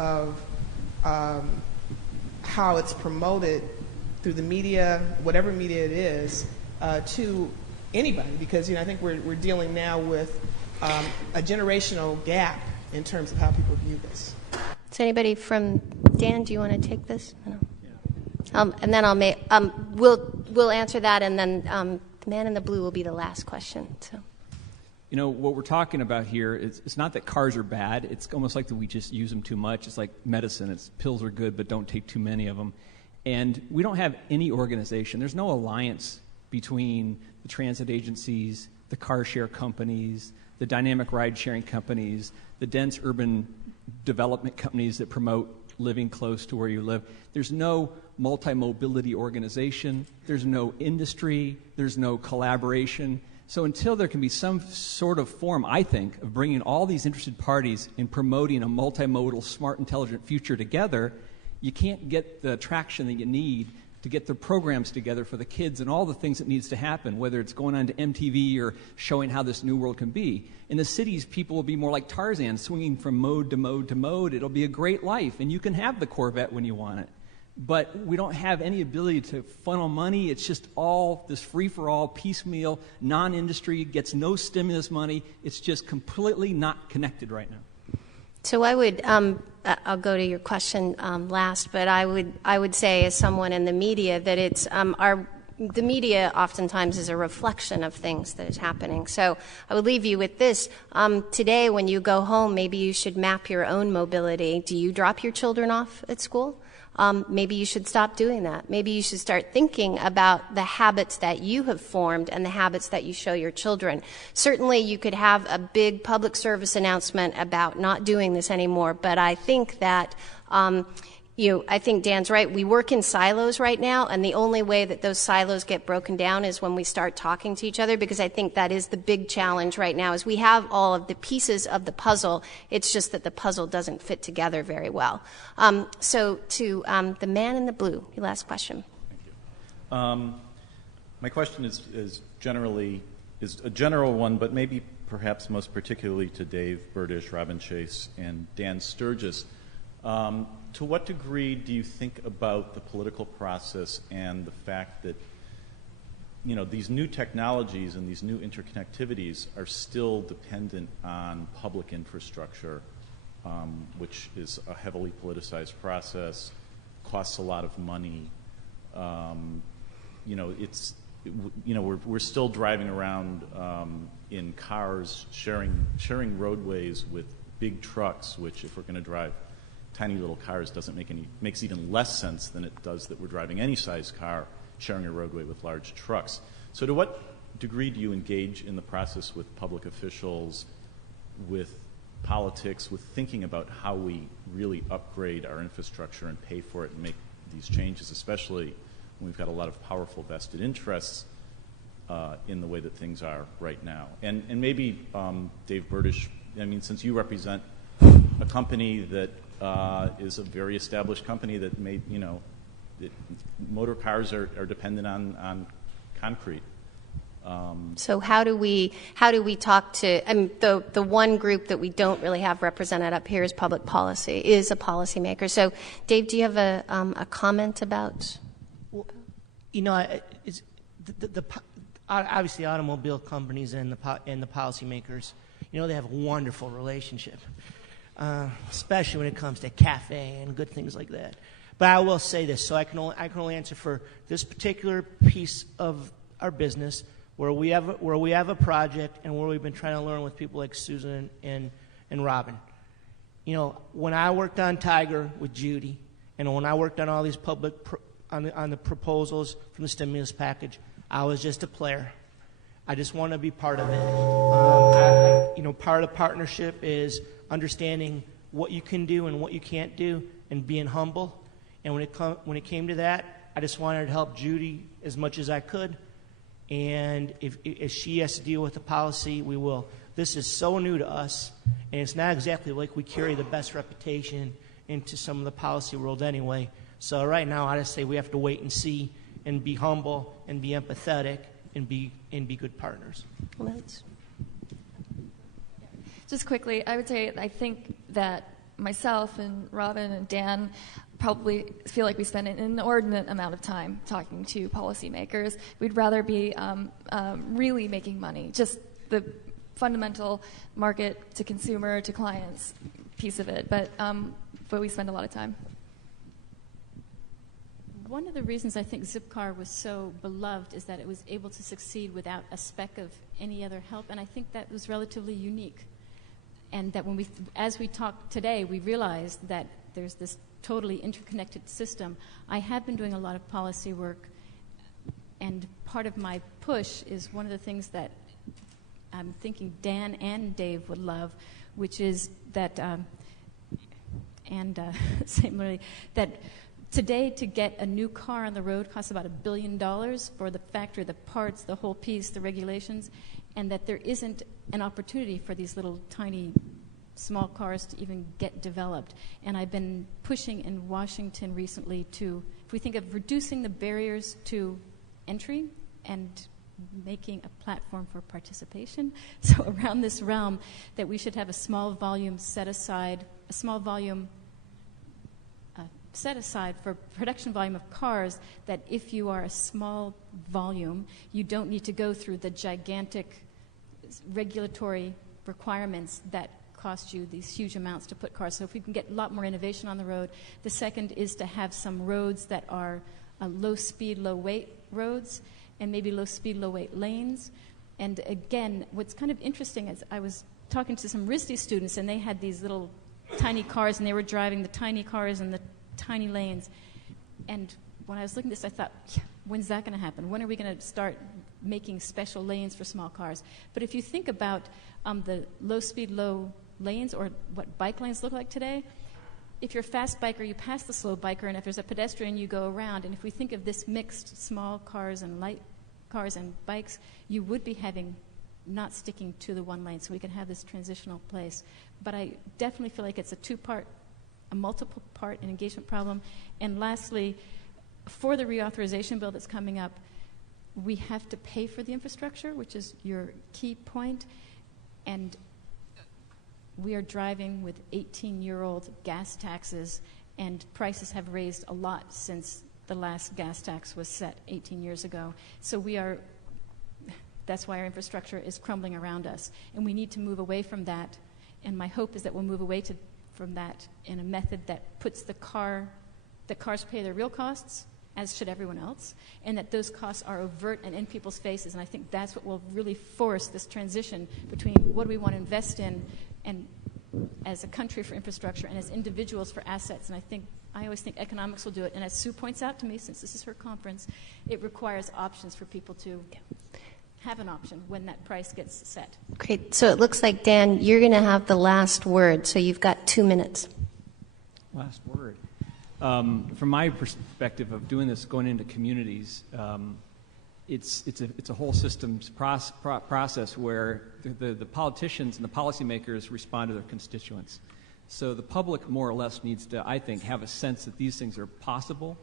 of how it's promoted through the media, whatever media it is, to anybody, because I think we're dealing now with a generational gap in terms of how people view this. Is anybody from Dan? Do you want to take this? No. And then we'll answer that, and then the man in the blue will be the last question. So. What we're talking about here is it's not that cars are bad. It's almost like that we just use them too much. It's like medicine. Pills are good, but don't take too many of them. And we don't have any organization. There's no alliance between the transit agencies, the car share companies, the dynamic ride-sharing companies, the dense urban development companies that promote living close to where you live. There's no multi-mobility organization. There's no industry. There's no collaboration. So until there can be some sort of form, I think, of bringing all these interested parties in promoting a multimodal, smart, intelligent future together, you can't get the traction that you need to get the programs together for the kids and all the things that needs to happen, whether it's going on to MTV or showing how this new world can be. In the cities, people will be more like Tarzan, swinging from mode to mode to mode. It'll be a great life, and you can have the Corvette when you want it. But we don't have any ability to funnel money. It's just all this free-for-all, piecemeal, non-industry, gets no stimulus money. It's just completely not connected right now. So I would, I'll go to your question last, but I would say, as someone in the media, that it's the media oftentimes is a reflection of things that is happening. So I would leave you with this. Today, when you go home, maybe you should map your own mobility. Do you drop your children off at school? Maybe you should stop doing that. Maybe you should start thinking about the habits that you have formed and the habits that you show your children. Certainly, you could have a big public service announcement about not doing this anymore, but I think that I think Dan's right. We work in silos right now, and the only way that those silos get broken down is when we start talking to each other, because I think that is the big challenge right now, is we have all of the pieces of the puzzle. It's just that the puzzle doesn't fit together very well. So to the man in the blue, your last question. Thank you. My question is a general one, but maybe perhaps most particularly to Dave Burdish, Robin Chase, and Dan Sturgis. To what degree do you think about the political process and the fact that these new technologies and these new interconnectivities are still dependent on public infrastructure, which is a heavily politicized process, costs a lot of money. We're still driving around in cars, sharing roadways with big trucks, which, if we're going to drive tiny little cars, makes even less sense than it does that we're driving any size car sharing a roadway with large trucks. So to what degree do you engage in the process with public officials, with politics, with thinking about how we really upgrade our infrastructure and pay for it and make these changes, especially when we've got a lot of powerful vested interests in the way that things are right now? And maybe, Dave Burdish, since you represent a company that is a very established company that made, motor cars are dependent on concrete. So how do we talk to? The one group that we don't really have represented up here is public policy, is a policymaker. So, Dave, do you have a comment about? Well, it's obviously automobile companies and the policymakers. They have a wonderful relationship. Especially when it comes to cafe and good things like that. But I will say this, so I can only answer for this particular piece of our business where we have a project and where we've been trying to learn with people like Susan and Robin. When I worked on Tiger with Judy, and when I worked on all these on the proposals from the stimulus package, I was just a player. I just want to be part of it. Part of the partnership is understanding what you can do and what you can't do, and being humble. And when it came to that, I just wanted to help Judy as much as I could. And if she has to deal with the policy, we will. This is so new to us, and it's not exactly like we carry the best reputation into some of the policy world anyway. So right now, I just say we have to wait and see, and be humble, and be empathetic, and be good partners. Well, that's... Just quickly, I would say I think that myself and Robin and Dan probably feel like we spend an inordinate amount of time talking to policymakers. We'd rather be really making money, just the fundamental market to consumer to clients piece of it. But we spend a lot of time. One of the reasons I think Zipcar was so beloved is that it was able to succeed without a speck of any other help, and I think that was relatively unique. And that as we talk today, we realized that there's this totally interconnected system. I have been doing a lot of policy work, and part of my push is one of the things that I'm thinking Dan and Dave would love, which is that, similarly, that today, to get a new car on the road costs about $1 billion for the factory, the parts, the whole piece, the regulations, and that there isn't an opportunity for these little tiny small cars to even get developed. And I've been pushing in Washington recently to, if we think of reducing the barriers to entry and making a platform for participation, so around this realm, that we should have a small volume set aside for production volume of cars, that if you are a small volume, you don't need to go through the gigantic regulatory requirements that cost you these huge amounts to put cars. So if we can get a lot more innovation on the road. The second is to have some roads that are low speed, low weight roads, and maybe low speed, low weight lanes. And again, what's kind of interesting is I was talking to some RISD students, and they had these little tiny cars, and they were driving the tiny cars in the tiny lanes. And when I was looking at this, I thought, when's that going to happen? When are we going to start making special lanes for small cars? But if you think about the low-speed, low lanes, or what bike lanes look like today, if you're a fast biker, you pass the slow biker, and if there's a pedestrian, you go around. And if we think of this mixed small cars and light cars and bikes, you would be having not sticking to the one lane, so we can have this transitional place. But I definitely feel like it's a multiple part and engagement problem. And lastly, for the reauthorization bill that's coming up, we have to pay for the infrastructure, which is your key point. And we are driving with 18-year-old gas taxes, and prices have raised a lot since the last gas tax was set 18 years ago. So that's why our infrastructure is crumbling around us. And we need to move away from that. And my hope is that we'll move away from that in a method that puts the cars pay their real costs, as should everyone else, and that those costs are overt and in people's faces. And I think that's what will really force this transition between what do we want to invest in, and as a country for infrastructure, and as individuals for assets. And I always think economics will do it. And as Sue points out to me, since this is her conference, it requires options for people to have an option when that price gets set. Great. So it looks like, Dan, you're going to have the last word, so you've got 2 minutes. Last word. From my perspective of doing this, going into communities, it's a whole systems process where the politicians and the policymakers respond to their constituents. So the public more or less needs to, I think, have a sense that these things are possible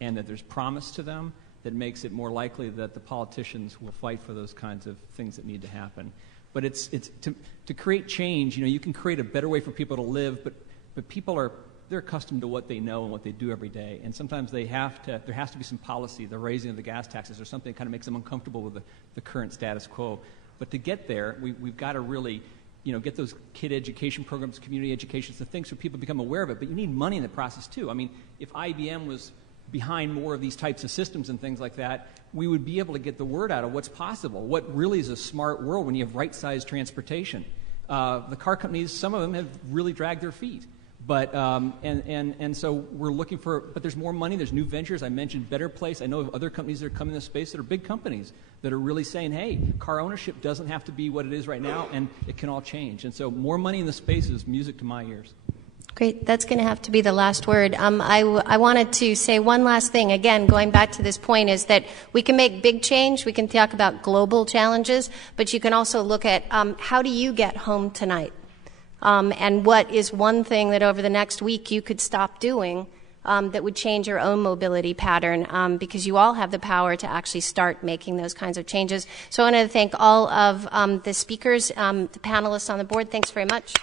and that there's promise to them that makes it more likely that the politicians will fight for those kinds of things that need to happen. But it's to create change. You can create a better way for people to live, but people they're accustomed to what they know and what they do every day. And sometimes there has to be some policy, the raising of the gas taxes or something that kind of makes them uncomfortable with the current status quo. But to get there, we've got to really, get those kid education programs, community education, the things so people become aware of it. But you need money in the process too. I mean, if IBM was behind more of these types of systems and things like that, we would be able to get the word out of what's possible, what really is a smart world when you have right-sized transportation. The car companies, some of them have really dragged their feet. But and so we're looking but there's more money. There's new ventures. I mentioned Better Place. I know of other companies that are coming in this space that are big companies that are really saying, hey, car ownership doesn't have to be what it is right now, and it can all change. And so more money in the space is music to my ears. Great. That's going to have to be the last word. I wanted to say one last thing. Again, going back to this point, is that we can make big change. We can talk about global challenges, but you can also look at how do you get home tonight? And what is one thing that over the next week you could stop doing that would change your own mobility pattern, because you all have the power to actually start making those kinds of changes. So I want to thank all of the speakers, the panelists on the board. Thanks very much.